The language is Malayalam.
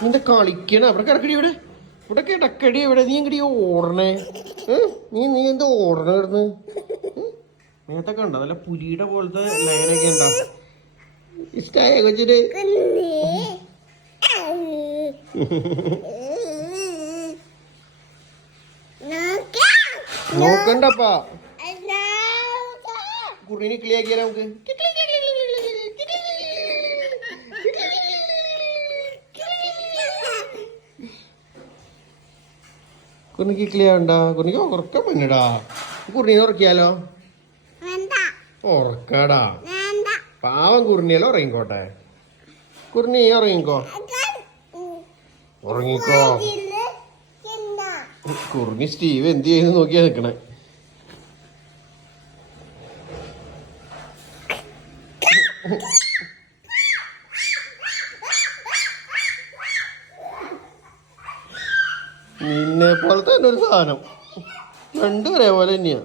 നിന്റെ കളിക്കണ അവിടെ കിടക്കടി ഇവിടെ കിടക്കടി എവിടെ നീ എങ്ങടി ഓടണേ നീ എന്താ ഓടണ കിടന്ന് മേത്തൊക്കെ ഉണ്ടോ നല്ല പുലിയുടെ പോലത്തെ ലൈനൊക്കെ ഉണ്ടോ ഇഷ്ടായ കൊച്ചിട്ട് നോക്കണ്ടപ്പാ കുറിനെ കിളിയാക്കിയാലോ നമുക്ക് കുറിനിക്ക് കിളിയാണ്ടാ കുറിനിക്ക് ഉറക്കം പണിടാ കുറിനെ ഉറക്കിയാലോ ഉറക്കാടാ പാവം കുറിനിയല്ലോ ഉറങ്ങിക്കോട്ടെ കുറിനി ഉറങ്ങിക്കോ ഉറങ്ങിക്കോ കുറിനി സ്റ്റീവ് എന്ത് ചെയ്യുന്നു നോക്കിയാ നിക്കണേ നിന്നെ പോലെ തന്നെ ഒരു സാധനം രണ്ടും ഒരേപോലെ തന്നെയാ